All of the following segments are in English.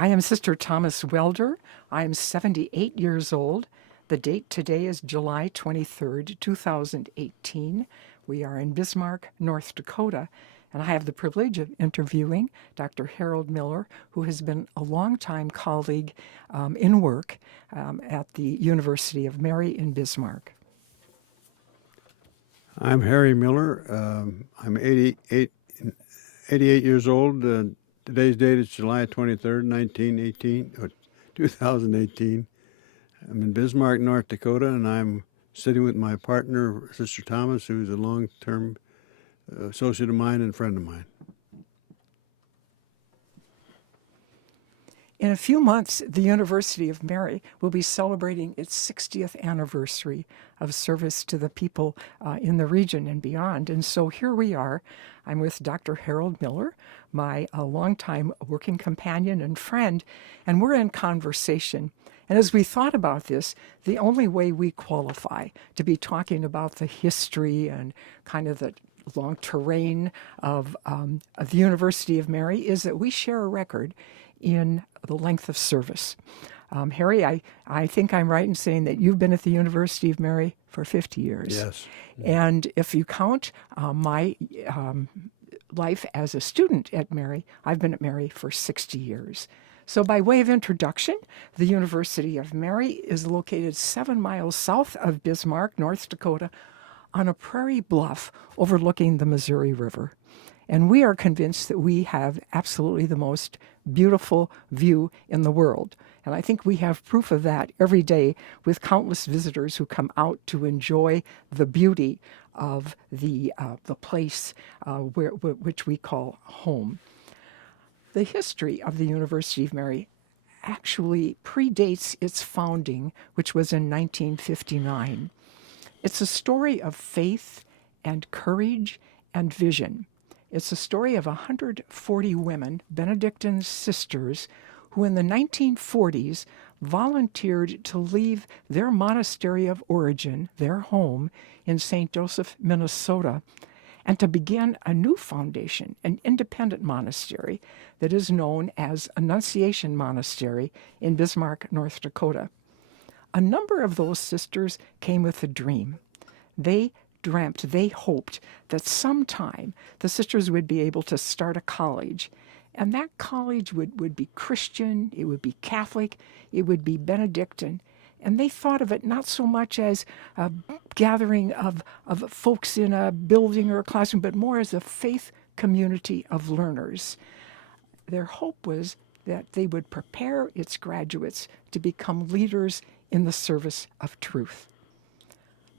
I am Sister Thomas Welder. I am 78 years old. The date today is July 23rd, 2018. We are in Bismarck, North Dakota, and I have the privilege of interviewing Dr. Harold Miller, who has been a longtime colleague in work at the University of Mary in Bismarck. I'm Harry Miller. I'm 88 years old. Today's date is July 23rd, 2018. I'm in Bismarck, North Dakota, and I'm sitting with my partner, Sister Thomas, who's a long-term associate of mine and friend of mine. In a few months, the University of Mary will be celebrating its 60th anniversary of service to the people in the region and beyond. And so here we are. I'm with Dr. Harold Miller, my longtime working companion and friend, and we're in conversation. And as we thought about this, the only way we qualify to be talking about the history and kind of the long terrain of the University of Mary is that we share a record in the length of service. Harry, I think I'm right in saying that you've been at the University of Mary for 50 years. Yes. And if you count my life as a student at Mary, I've been at Mary for 60 years. So by way of introduction, the University of Mary is located 7 miles south of Bismarck, North Dakota, on a prairie bluff overlooking the Missouri River. And we are convinced that we have absolutely the most beautiful view in the world. And I think we have proof of that every day with countless visitors who come out to enjoy the beauty of the place which we call home. The history of the University of Mary actually predates its founding, which was in 1959. It's a story of faith and courage and vision. It's a story of 140 women, Benedictine sisters, who in the 1940s volunteered to leave their monastery of origin, their home in St. Joseph, Minnesota, and to begin a new foundation, an independent monastery that is known as Annunciation Monastery in Bismarck, North Dakota. A number of those sisters came with a dream. They hoped that sometime the sisters would be able to start a college. And that college would be Christian, it would be Catholic, it would be Benedictine. And they thought of it not so much as a gathering of folks in a building or a classroom, but more as a faith community of learners. Their hope was that they would prepare its graduates to become leaders in the service of truth.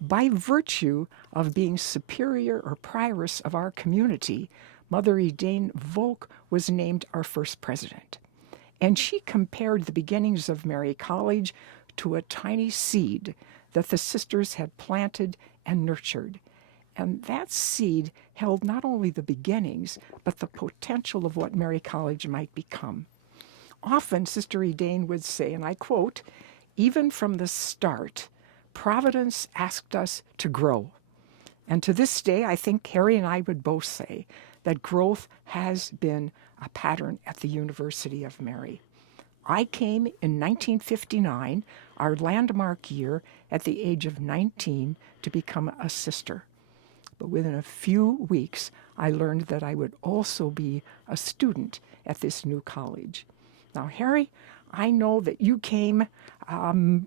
By virtue of being superior or prioress of our community, Mother Elaine Volk was named our first president. And she compared the beginnings of Mary College to a tiny seed that the sisters had planted and nurtured. And that seed held not only the beginnings, but the potential of what Mary College might become. Often, Sister Elaine would say, and I quote, "Even from the start, Providence asked us to grow." And to this day, I think Harry and I would both say that growth has been a pattern at the University of Mary. I came in 1959, our landmark year, at the age of 19 to become a sister. But within a few weeks, I learned that I would also be a student at this new college. Now, Harry, I know that you came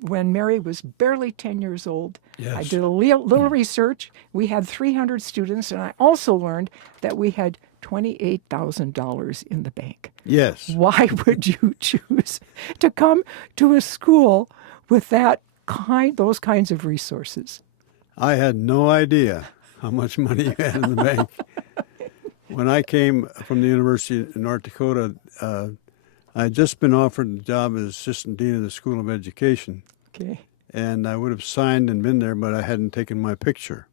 when Mary was barely 10 years old. Yes. I did a little research. We had 300 students, and I also learned that we had $28,000 in the bank. Yes. Why would you choose to come to a school with those kinds of resources? I had no idea how much money you had in the bank. When I came from the University of North Dakota, I had just been offered a job as assistant dean of the School of Education. Okay. And I would have signed and been there, but I hadn't taken my picture.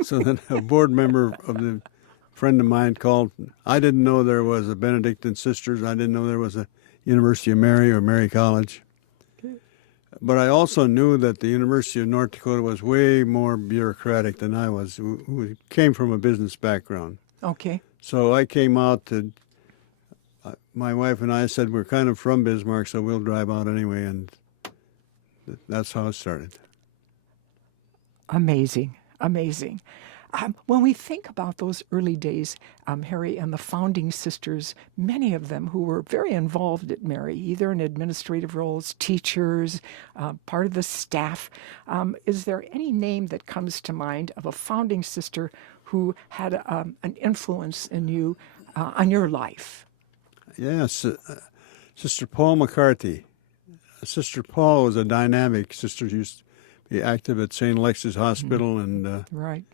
So then a board member of the friend of mine called. I didn't know there was a Benedictine Sisters. I didn't know there was a University of Mary or Mary College. Okay. But I also knew that the University of North Dakota was way more bureaucratic than I was, who came from a business background. Okay. So I came out to my wife and I said we're kind of from Bismarck, so we'll drive out anyway, and that's how it started. Amazing, amazing. When we think about those early days, Harry, and the founding sisters, many of them who were very involved at Mary, either in administrative roles, teachers, part of the staff, is there any name that comes to mind of a founding sister who had an influence in you, on your life? Yes, Sister Paul McCarthy. Sister Paul was a dynamic sister. She used to be active at St. Alexis Hospital, and Right.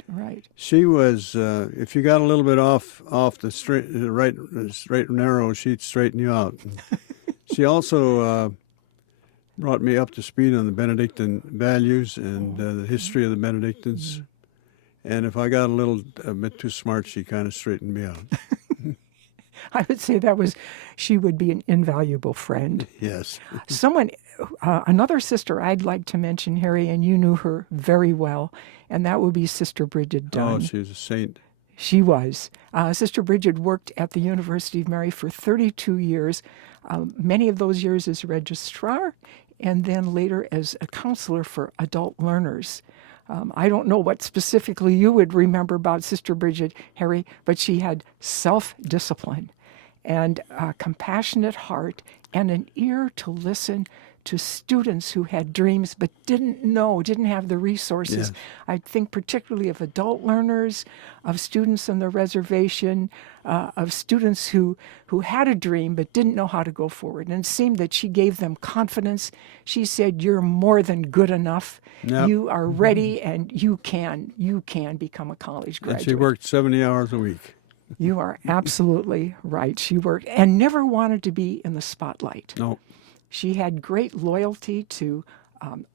she was. If you got a little bit off the straight and narrow, she'd straighten you out. She also brought me up to speed on the Benedict and Values and the history of the Benedictines. And if I got a bit too smart, she kind of straightened me out. I would say she would be an invaluable friend. Yes. Another sister I'd like to mention, Harry, and you knew her very well, and that would be Sister Bridget Dunn. Oh, she was a saint. She was. Sister Bridget worked at the University of Mary for 32 years, many of those years as registrar, and then later as a counselor for adult learners. I don't know what specifically you would remember about Sister Bridget, Harry, but she had self-discipline and a compassionate heart and an ear to listen to students who had dreams but didn't have the resources. Yes. I think particularly of adult learners, of students on the reservation, of students who had a dream but didn't know how to go forward. And it seemed that she gave them confidence. She said, "You're more than good enough. Yep. You are ready, and you can become a college graduate." And she worked 70 hours a week. You are absolutely right. She worked and never wanted to be in the spotlight. No. She had great loyalty to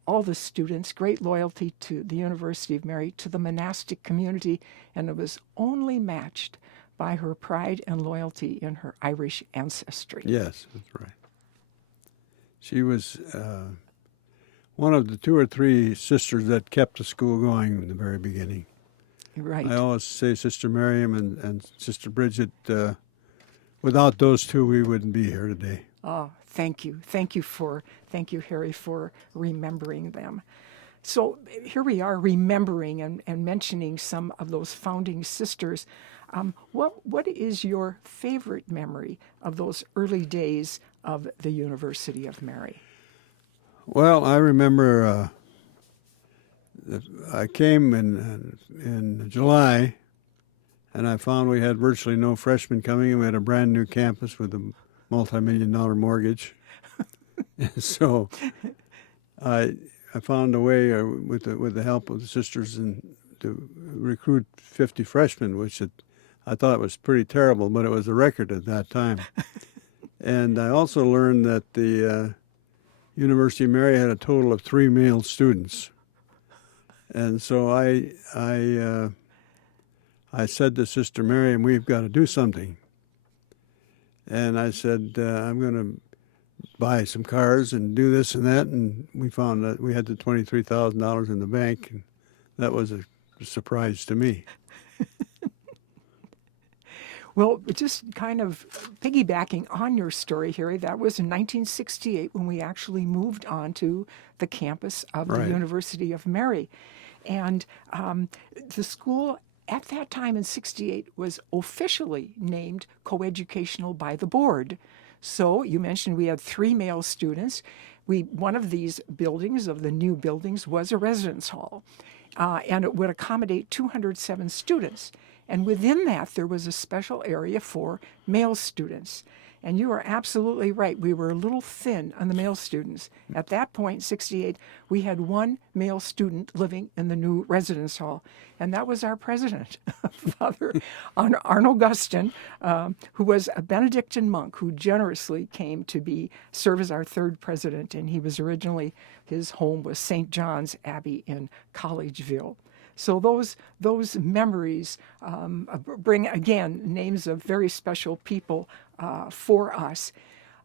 all the students, great loyalty to the University of Mary, to the monastic community, and it was only matched by her pride and loyalty in her Irish ancestry. Yes, that's right. She was one of the 2 or 3 sisters that kept the school going in the very beginning. Right. I always say Sister Miriam and Sister Bridget. Without those 2, we wouldn't be here today. Oh, thank you. Thank you, Harry, for remembering them. So here we are remembering and mentioning some of those founding sisters. What is your favorite memory of those early days of the University of Mary? Well, I remember I came in July, and I found we had virtually no freshmen coming, and we had a brand new campus with a multi-million-dollar mortgage. And so I found a way with the help of the sisters to recruit 50 freshmen, which I thought was pretty terrible, but it was a record at that time. And I also learned that the University of Mary had a total of 3 male students. And so I said to Sister Miriam, "We've got to do something." And I said, "I'm going to buy some cars and do this and that." And we found that we had the $23,000 in the bank, and that was a surprise to me. Well, just kind of piggybacking on your story, Harry, that was in 1968 when we actually moved on to the campus of the Right. University of Mary. And the school at that time in 68 was officially named coeducational by the board. So you mentioned we had 3 male students. One of these buildings, of the new buildings, was a residence hall, and it would accommodate 207 students. And within that, there was a special area for male students. And you are absolutely right. We were a little thin on the male students. At that point, in 68, we had 1 male student living in the new residence hall, and that was our president, Father Arnold Gustin, who was a Benedictine monk who generously came to serve as our 3rd president. And he was originally, his home was St. John's Abbey in Collegeville. So those memories bring, again, names of very special people for us.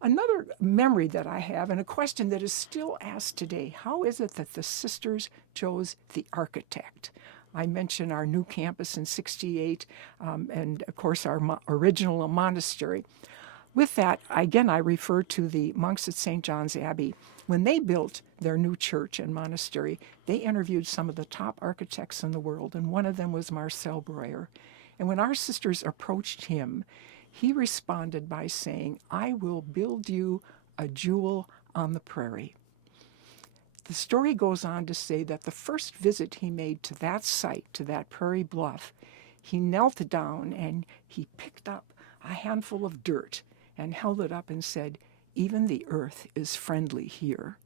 Another memory that I have, and a question that is still asked today, how is it that the sisters chose the architect? I mentioned our new campus in 68, and of course our original monastery. with that, again, I refer to the monks at St. John's Abbey. When they built their new church and monastery, they interviewed some of the top architects in the world, and one of them was Marcel Breuer. And when our sisters approached him, he responded by saying, "I will build you a jewel on the prairie." The story goes on to say that the first visit he made to that site, to that prairie bluff, he knelt down and he picked up a handful of dirt and held it up and said, "Even the earth is friendly here."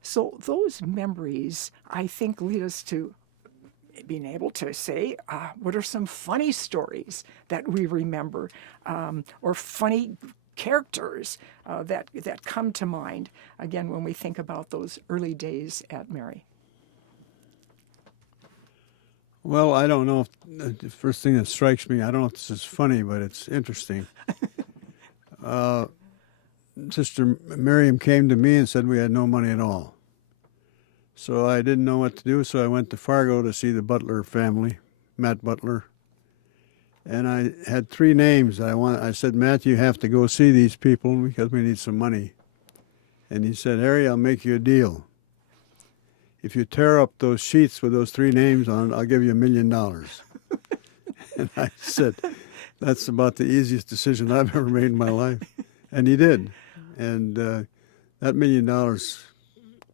So those memories, I think, lead us to being able to say, what are some funny stories that we remember, or funny characters that come to mind, again, when we think about those early days at Mary? Well, I don't know if the first thing that strikes me, I don't know if this is funny, but it's interesting. Sister Miriam came to me and said we had no money at all. So I didn't know what to do, so I went to Fargo to see the Butler family, Matt Butler. And I had three names. I said, "Matt, you have to go see these people because we need some money." And he said, "Harry, I'll make you a deal. If you tear up those sheets with those three names on, I'll give you $1 million. And I said, "That's about the easiest decision I've ever made in my life." And he did. And that $1 million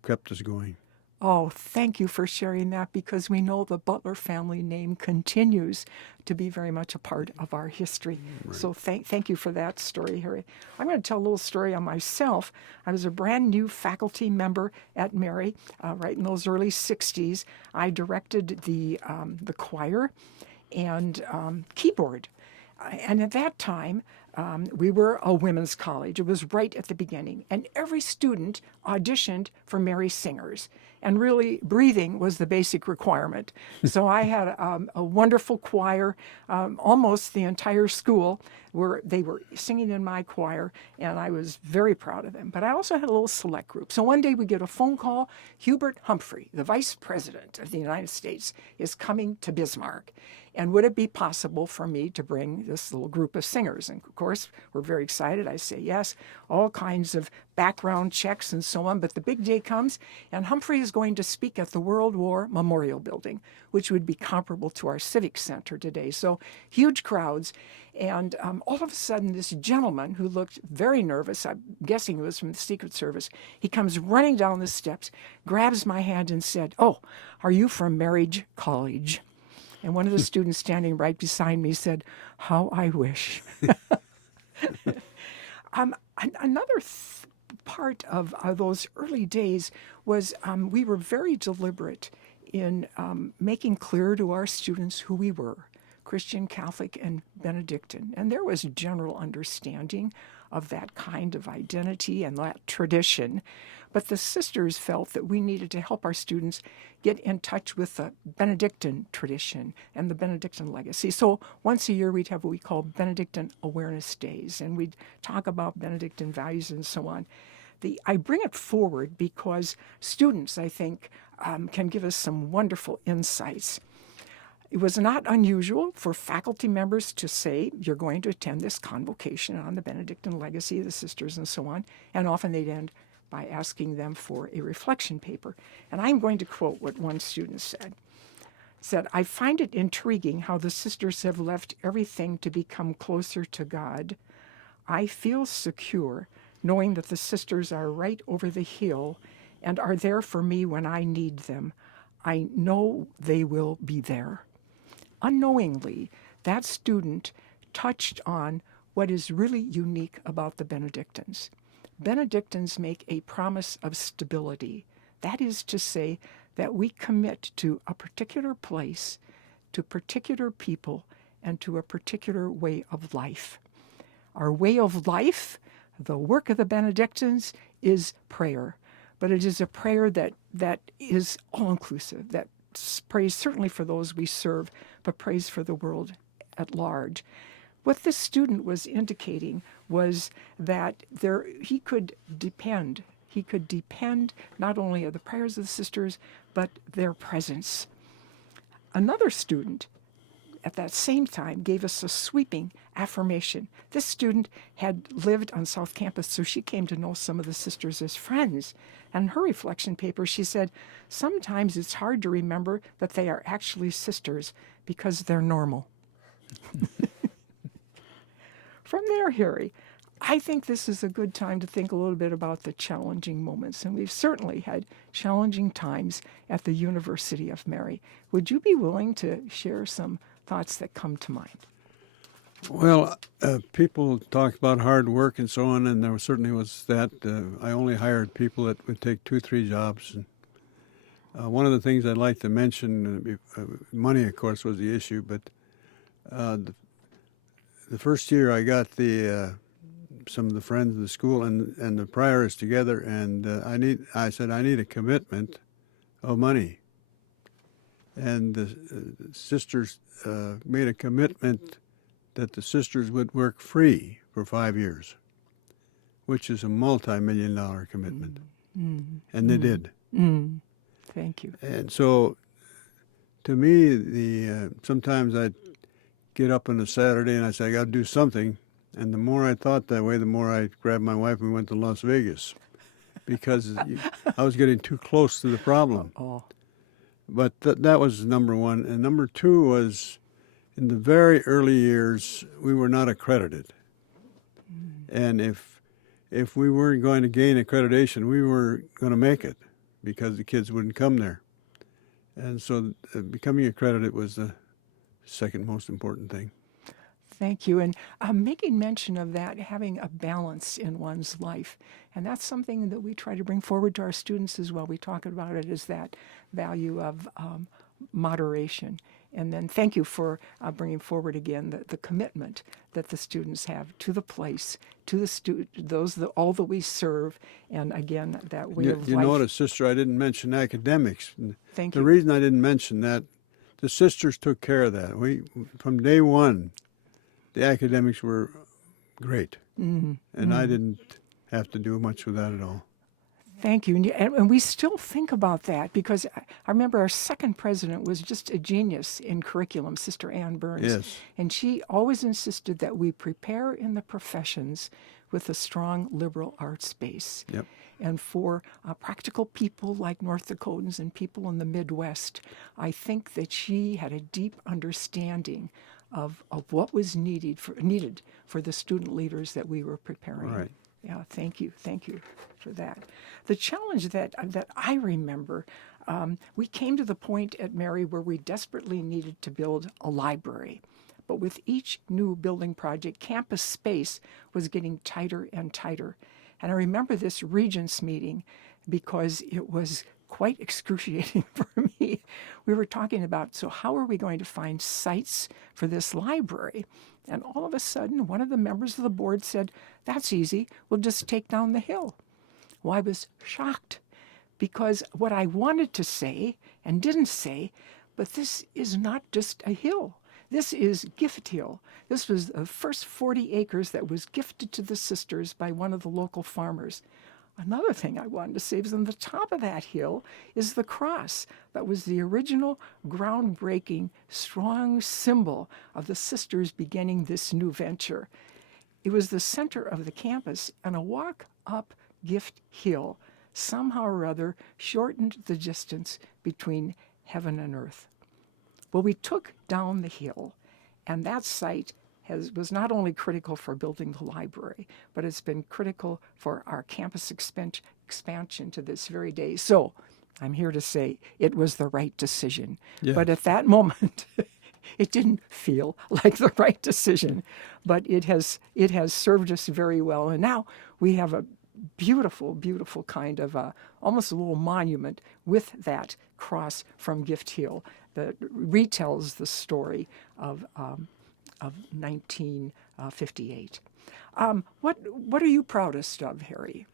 kept us going. Oh, thank you for sharing that, because we know the Butler family name continues to be very much a part of our history. Right. So thank you for that story, Harry. I'm going to tell a little story on myself. I was a brand new faculty member at Mary right in those early 60s. I directed the choir and keyboard. And at that time, we were a women's college. It was right at the beginning. And every student auditioned for Mary Singers. And really, breathing was the basic requirement. So I had a wonderful choir. Almost the entire school they were singing in my choir, and I was very proud of them. But I also had a little select group. So one day we get a phone call. Hubert Humphrey, the Vice President of the United States, is coming to Bismarck. And would it be possible for me to bring this little group of singers? And of course, we're very excited. I say yes, all kinds of background checks and so on. But the big day comes, and Humphrey is going to speak at the World War Memorial Building, which would be comparable to our Civic Center today. So huge crowds. And all of a sudden, this gentleman who looked very nervous, I'm guessing he was from the Secret Service, he comes running down the steps, grabs my hand and said, "Oh, are you from Marriage College?" And one of the students standing right beside me said, "How I wish." Another part of those early days was we were very deliberate in making clear to our students who we were, Christian, Catholic, and Benedictine. And there was general understanding of that kind of identity and that tradition. But the sisters felt that we needed to help our students get in touch with the Benedictine tradition and the Benedictine legacy. So once a year, we'd have what we call Benedictine Awareness Days, and we'd talk about Benedictine values and so on. I bring it forward because students, I think, can give us some wonderful insights. It was not unusual for faculty members to say, "You're going to attend this convocation on the Benedictine legacy of the sisters," and so on. And often they'd end by asking them for a reflection paper. And I'm going to quote what one student said, "I find it intriguing how the sisters have left everything to become closer to God. I feel secure knowing that the sisters are right over the hill and are there for me when I need them. I know they will be there." Unknowingly, that student touched on what is really unique about the Benedictines. Benedictines make a promise of stability. That is to say that we commit to a particular place, to particular people, and to a particular way of life. Our way of life, the work of the Benedictines, is prayer. But it is a prayer that is all-inclusive, that prays certainly for those we serve, but prays for the world at large. What this student was indicating was that he could depend not only on the prayers of the sisters, but their presence. Another student at that same time gave us a sweeping affirmation. This student had lived on South Campus, so she came to know some of the sisters as friends. And in her reflection paper, she said, sometimes it's hard to remember that they are actually sisters because they're normal. From there, Harry, I think this is a good time to think a little bit about the challenging moments. And we've certainly had challenging times at the University of Mary. Would you be willing to share some thoughts that come to mind? Well, people talk about hard work and so on, and there certainly was that. I only hired people that would take 2-3 jobs. And one of the things I'd like to mention, money, of course, was the issue, but the first year I got some of the friends of the school and the priors together, and I said I need a commitment of money, and the sisters made a commitment that the sisters would work free for 5 years, which is a multi-million-dollar commitment, and they did. Thank you. And so, to me, sometimes I'd get up on a Saturday and I say I got to do something. And the more I thought that way, the more I grabbed my wife and we went to Las Vegas because I was getting too close to the problem. Oh. But that was number one. And number two was in the very early years, we were not accredited. And if we weren't going to gain accreditation, we were going to make it because the kids wouldn't come there. And so becoming accredited was the second most important thing. Thank you. And making mention of that, having a balance in one's life. And that's something that we try to bring forward to our students as well. We talk about it as that value of moderation. And then thank you for bringing forward again the commitment that the students have to the place, to the all that we serve, and again, that way of life. You notice, sister, I didn't mention academics. Thank you. The reason I didn't mention that, the sisters took care of that. From day one, the academics were great, and I didn't have to do much with that at all. Thank you. And we still think about that because I remember our second president was just a genius in curriculum, Sister Ann Burns. Yes. And she always insisted that we prepare in the professions with a strong liberal arts base. Yep. And for practical people like North Dakotans and people in the Midwest, I think that she had a deep understanding of what was needed for the student leaders that we were preparing. Right. Yeah, thank you for that. The challenge that I remember, we came to the point at Mary where we desperately needed to build a library. But with each new building project, campus space was getting tighter and tighter. And I remember this regents meeting because it was quite excruciating for me. We were talking about, so how are we going to find sites for this library? And all of a sudden, one of the members of the board said, that's easy, we'll just take down the hill. Well, I was shocked because what I wanted to say and didn't say, but this is not just a hill. This is Gift Hill. This was the first 40 acres that was gifted to the sisters by one of the local farmers. Another thing I wanted to say is on the top of that hill is the cross that was the original groundbreaking, strong symbol of the sisters beginning this new venture. It was the center of the campus, and a walk up Gift Hill somehow or other shortened the distance between heaven and earth. Well, we took down the hill, and that site was not only critical for building the library, but it's been critical for our campus expansion to this very day. So I'm here to say it was the right decision. Yeah. But at that moment, it didn't feel like the right decision. But it has served us very well. And now we have a beautiful, beautiful kind of almost a little monument with that cross from Gift Hill that retells the story of 1958. What are you proudest of, Harry?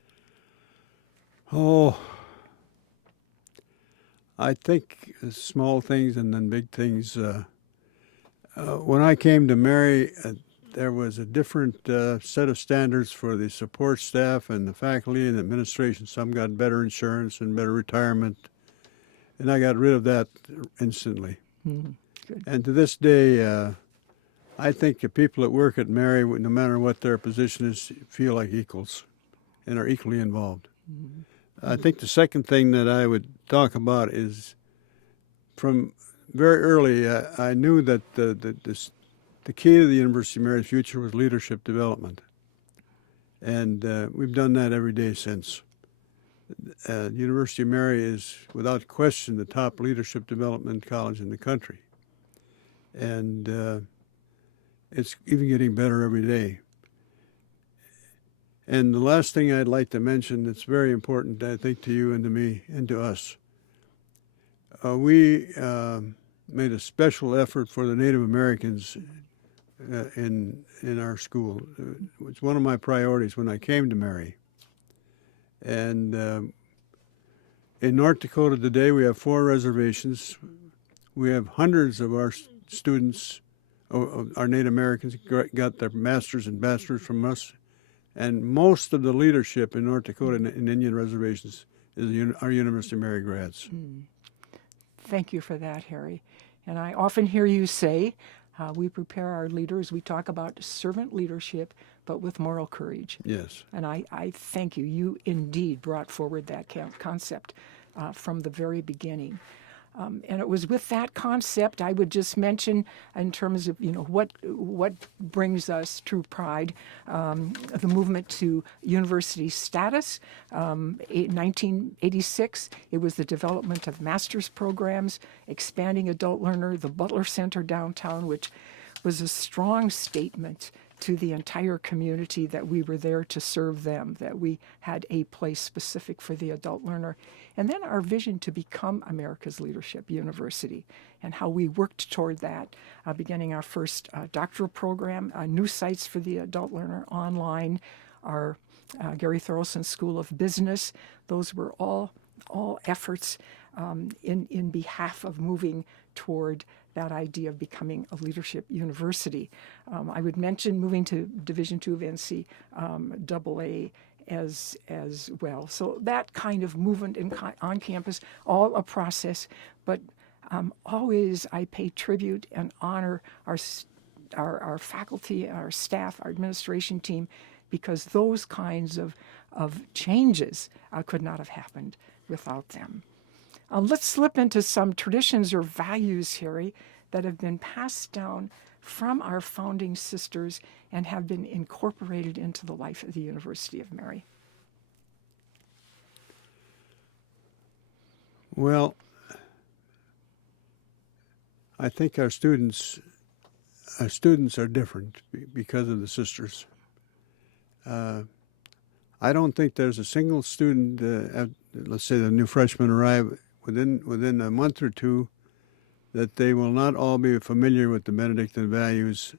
Oh, I think small things and then big things. When I came to Mary, there was a different set of standards for the support staff and the faculty and the administration. Some got better insurance and better retirement, and I got rid of that instantly. Mm-hmm. And to this day, I think the people that work at Mary, no matter what their position is, feel like equals and are equally involved. I think the second thing that I would talk about is from very early, I knew that the key to the University of Mary's future was leadership development. And we've done that every day since. The University of Mary is, without question, the top leadership development college in the country. And it's even getting better every day. And the last thing I'd like to mention that's very important, I think, to you and to me and to us, we made a special effort for the Native Americans in our school. It was one of my priorities when I came to Mary. And in North Dakota today, we have 4 reservations. We have hundreds of our students, our Native Americans, got their masters and bachelors from us. And most of the leadership in North Dakota in Indian reservations is our University of Mary grads. Thank you for that, Harry. And I often hear you say, we prepare our leaders, we talk about servant leadership, but with moral courage. Yes. And I thank you. You indeed brought forward that concept from the very beginning. And it was with that concept I would just mention in terms of, what brings us true pride, the movement to university status. In 1986, it was the development of master's programs, expanding adult learner, the Butler Center downtown, which was a strong statement to the entire community that we were there to serve them, that we had a place specific for the adult learner. And then our vision to become America's Leadership University and how we worked toward that, beginning our first doctoral program, new sites for the adult learner online, our Gary Thorolson School of Business. Those were all efforts in behalf of moving toward that idea of becoming a leadership university. I would mention moving to Division II of NCAA as well. So that kind of movement on campus, all a process, but always I pay tribute and honor our faculty, our staff, our administration team, because those kinds of changes could not have happened without them. Let's slip into some traditions or values, Harry, that have been passed down from our founding sisters and have been incorporated into the life of the University of Mary. Well, I think our students are different because of the sisters. I don't think there's a single student, let's say the new freshmen arrive, within a month or two, that they will not all be familiar with the Benedict and Values.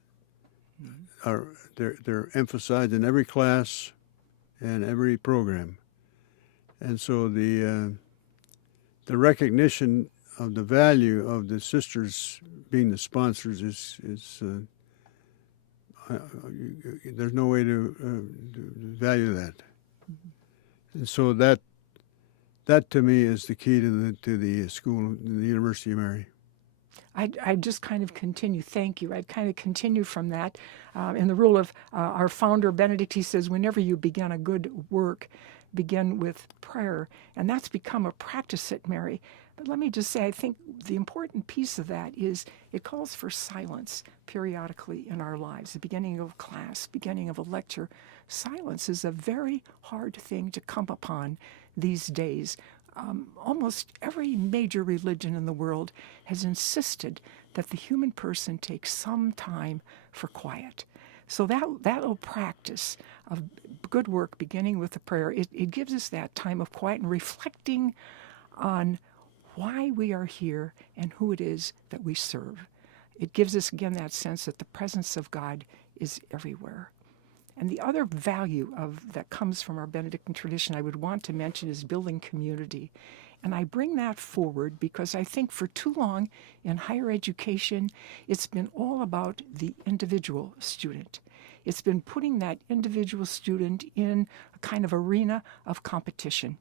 They're emphasized in every class and every program. And so the recognition of the value of the sisters being the sponsors is there's no way to value that. And so that to me is the key to the school, the University of Mary. I just kind of continue, thank you. I'd kind of continue from that. In the rule of our founder, Benedict, he says, whenever you begin a good work, begin with prayer. And that's become a practice at Mary. But let me just say, I think the important piece of that is it calls for silence periodically in our lives. The beginning of class, beginning of a lecture. Silence is a very hard thing to come upon these days. Almost every major religion in the world has insisted that the human person takes some time for quiet. So that'll practice of good work beginning with the prayer. It gives us that time of quiet and reflecting on why we are here and who it is that we serve. It gives us, again, that sense that the presence of God is everywhere. And the other value that comes from our Benedictine tradition I would want to mention is building community. And I bring that forward because I think for too long in higher education, it's been all about the individual student. It's been putting that individual student in a kind of arena of competition.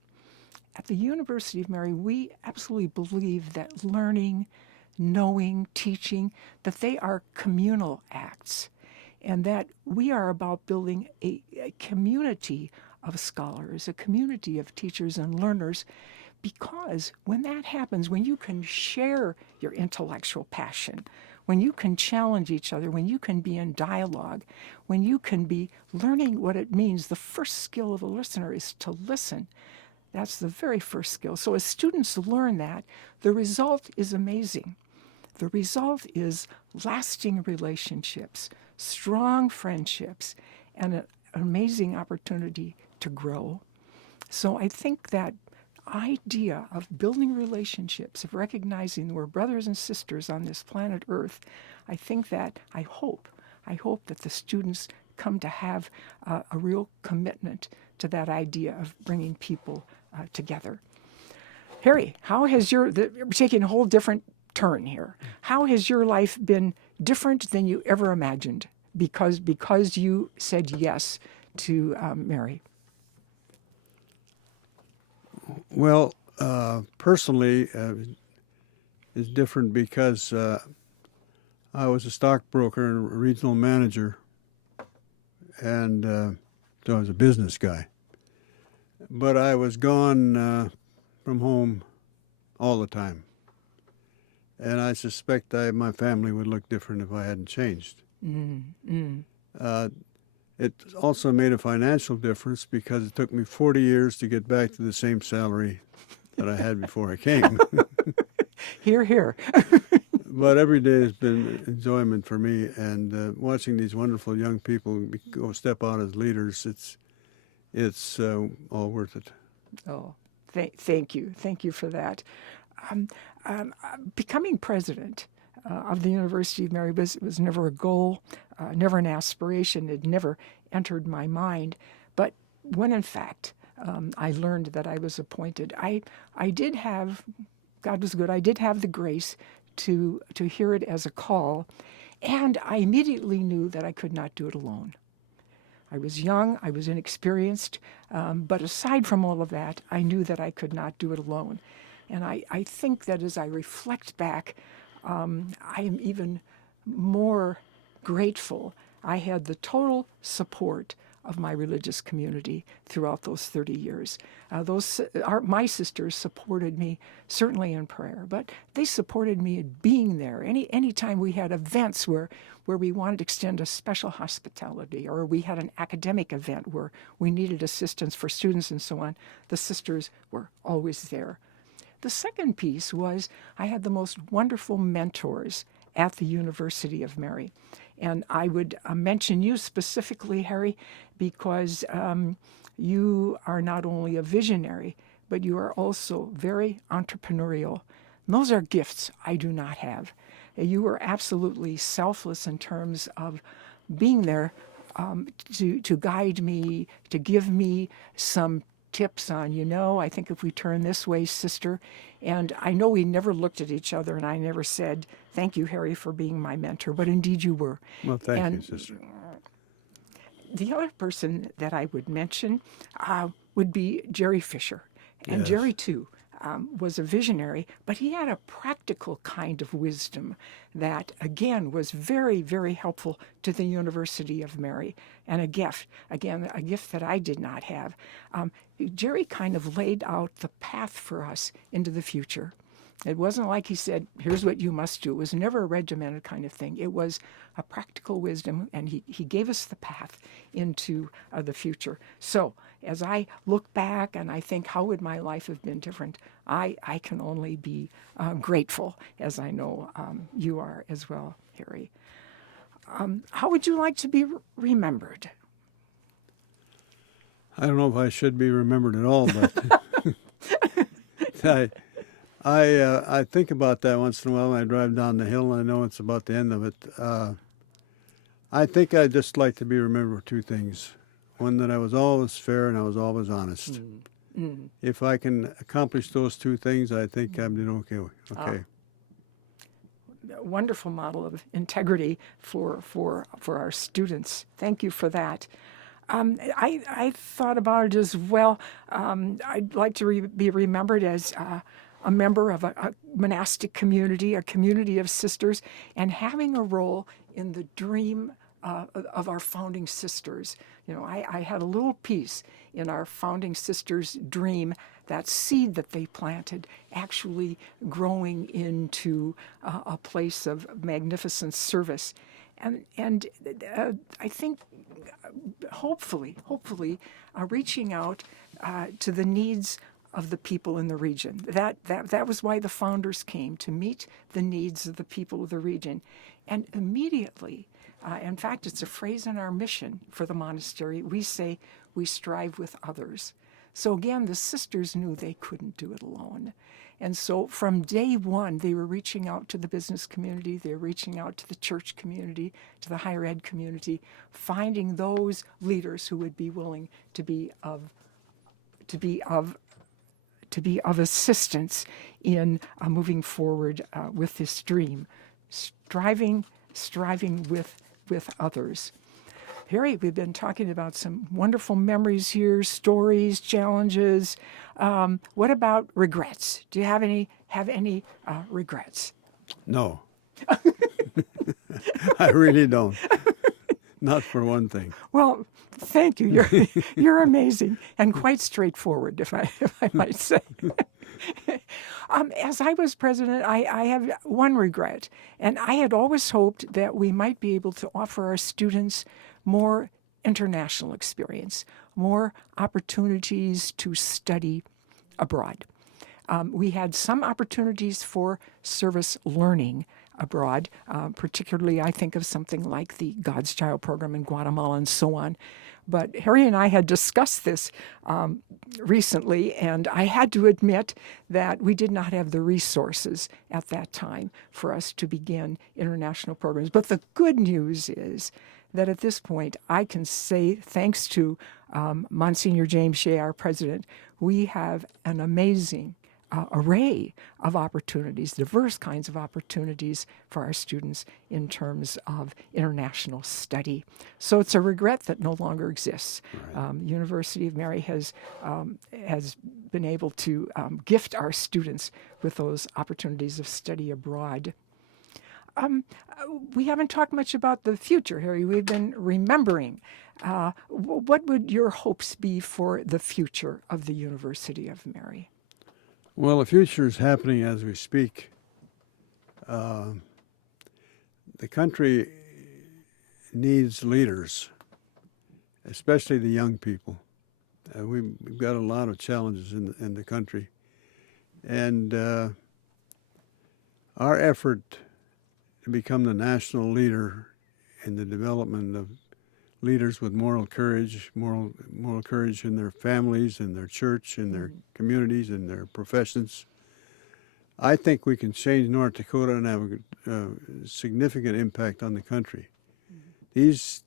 At the University of Mary, we absolutely believe that learning, knowing, teaching, that they are communal acts, and that we are about building a community of scholars, a community of teachers and learners, because when that happens, when you can share your intellectual passion, when you can challenge each other, when you can be in dialogue, when you can be learning what it means, the first skill of a listener is to listen. That's the very first skill. So as students learn that, the result is amazing. The result is lasting relationships, strong friendships, and an amazing opportunity to grow. So I think that idea of building relationships, of recognizing we're brothers and sisters on this planet Earth, I hope that the students come to have a real commitment to that idea of bringing people together. Harry, we're taking a whole different turn here. How has your life been different than you ever imagined because you said yes to Mary? Well, personally, it's different because I was a stockbroker and a regional manager, and so I was a business guy. But I was gone from home all the time. And I suspect my family would look different if I hadn't changed. It also made a financial difference because it took me 40 years to get back to the same salary that I had before I came. Hear, hear. But every day has been enjoyment for me, and watching these wonderful young people go step out as leaders, it's all worth it. Oh, thank you. Thank you for that. Becoming president of the University of Mary was never a goal, never an aspiration. It never entered my mind. But when, in fact, I learned that I was appointed, I did have, God was good, I did have the grace to hear it as a call, and I immediately knew that I could not do it alone. I was young, I was inexperienced, but aside from all of that, I knew that I could not do it alone. And I think that as I reflect back, I am even more grateful. I had the total support of my religious community throughout those 30 years. My sisters supported me, certainly in prayer, but they supported me in being there. Any time we had events where we wanted to extend a special hospitality, or we had an academic event where we needed assistance for students and so on, the sisters were always there. The second piece was I had the most wonderful mentors at the University of Mary. And I would mention you specifically, Harry, because you are not only a visionary, but you are also very entrepreneurial. And those are gifts I do not have. You were absolutely selfless in terms of being there to guide me, to give me some tips on, I think if we turn this way, sister. And I know we never looked at each other, and I never said, thank you, Harry, for being my mentor, but indeed you were. Well, thank you, sister. The other person that I would mention would be Jerry Fisher. And Yes. Jerry, too, was a visionary, but he had a practical kind of wisdom that, again, was very, very helpful to the University of Mary, and a gift that I did not have. Jerry kind of laid out the path for us into the future. It wasn't like he said, here's what you must do. It was never a regimented kind of thing. It was a practical wisdom, and he gave us the path into the future. So as I look back and I think, how would my life have been different? I can only be grateful, as I know you are as well, Harry. How would you like to be remembered? I don't know if I should be remembered at all, but I think about that once in a while when I drive down the hill, and I know it's about the end of it. I think I'd just like to be remembered for two things. One, that I was always fair and I was always honest. If I can accomplish those two things, I think I'm doing okay. A wonderful model of integrity for our students. Thank you for that. I thought about it as well. I'd like to be remembered as a member of a monastic community, a community of sisters, and having a role in the dream of our founding sisters. You know, I had a little piece in our founding sisters' dream, that seed that they planted actually growing into a place of magnificent service. And I think hopefully, reaching out to the needs of the people in the region. That was why the founders came, to meet the needs of the people of the region. And immediately, in fact, it's a phrase in our mission for the monastery, we say, we strive with others. So again, the sisters knew they couldn't do it alone. And so from day one, they were reaching out to the business community, they were reaching out to the church community, to the higher ed community, finding those leaders who would be willing to be of assistance in moving forward with this dream, striving with others. Harry, we've been talking about some wonderful memories here, stories, challenges. What about regrets? Do you have any regrets? No. I really don't. Not for one thing. Well, thank you. You're amazing and quite straightforward, if I might say. As I was president, I have one regret, and I had always hoped that we might be able to offer our students more international experience, more opportunities to study abroad. We had some opportunities for service learning abroad, particularly I think of something like the God's Child program in Guatemala and so on. But Harry and I had discussed this recently, and I had to admit that we did not have the resources at that time for us to begin international programs. But the good news is that at this point, I can say, thanks to Monsignor James Shea, our president, we have an amazing array of opportunities, diverse kinds of opportunities for our students in terms of international study. So it's a regret that no longer exists. Right. University of Mary has been able to gift our students with those opportunities of study abroad. We haven't talked much about the future, Harry. We've been remembering. What would your hopes be for the future of the University of Mary? Well, the future is happening as we speak. The country needs leaders, especially the young people. We've got a lot of challenges in the country. And our effort to become the national leader in the development of leaders with moral courage in their families, in their church, in their communities, in their professions. I think we can change North Dakota and have a significant impact on the country. These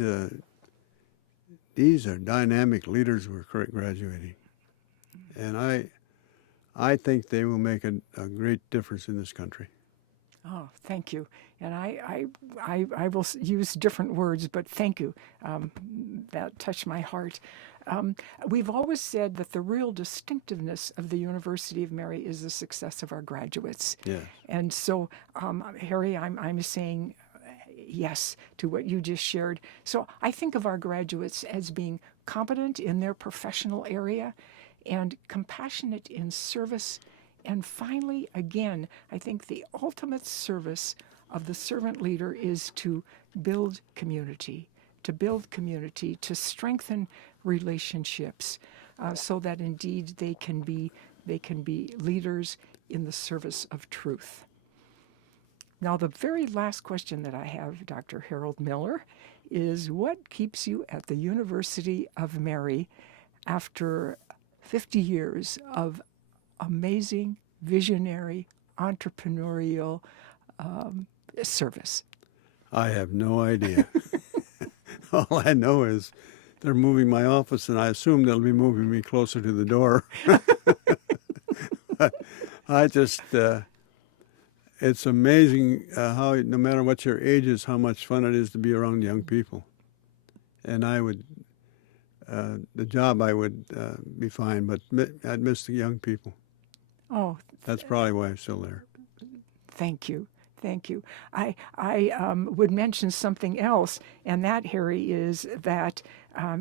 are dynamic leaders we're graduating, and I think they will make a great difference in this country. Oh, thank you. And I will use different words, but thank you. That touched my heart. We've always said that the real distinctiveness of the University of Mary is the success of our graduates. Yes. And so, Harry, I'm saying yes to what you just shared. So I think of our graduates as being competent in their professional area and compassionate in service. And finally, again, I think the ultimate service of the servant leader is to build community, to strengthen relationships, so that indeed they can be leaders in the service of truth. Now, the very last question that I have, Dr. Harold Miller, is what keeps you at the University of Mary after 50 years of amazing, visionary, entrepreneurial service? I have no idea. All I know is they're moving my office, and I assume they'll be moving me closer to the door. I just, it's amazing how, no matter what your age is, how much fun it is to be around young people. And I would, the job I would be fine, but I'd miss the young people. Oh, That's probably why I'm still there. thank you. Thank you. I would mention something else, and that, Harry, is that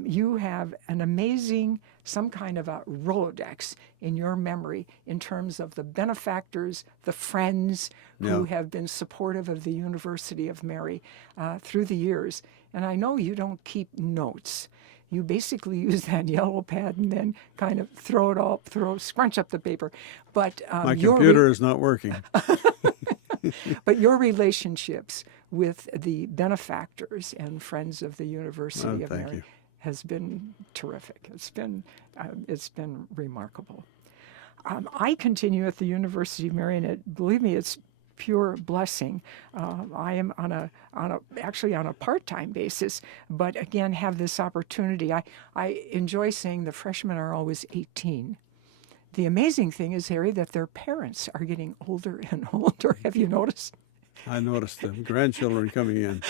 you have an amazing, some kind of a Rolodex in your memory in terms of the benefactors, the friends who Yeah. have been supportive of the University of Mary through the years. And I know you don't keep notes. You basically use that yellow pad and then kind of scrunch up the paper. But My computer is not working. but your relationships with the benefactors and friends of the University of Thank Mary you. has been terrific. It's been remarkable. I continue at the University of Mary, and believe me, it's pure blessing. I am actually on a part-time basis, but again have this opportunity. I enjoy saying the freshmen are always 18. The amazing thing is, Harry, that their parents are getting older and older. Have you noticed? I noticed the grandchildren coming in.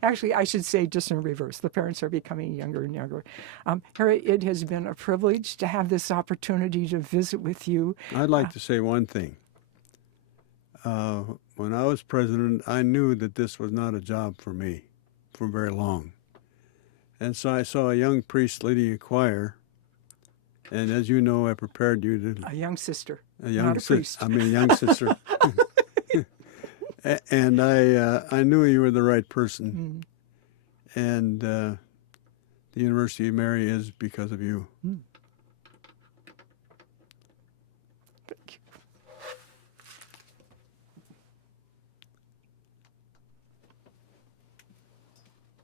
Actually, I should say just in reverse. The parents are becoming younger and younger. Harry, it has been a privilege to have this opportunity to visit with you. I'd like to say one thing. When I was president, I knew that this was not a job for me for very long. And so I saw a young priest leading a choir. And as you know, I prepared you to... A young sister, A young not a priest. I mean, a young sister. And I knew you were the right person. And the University of Mary is because of you.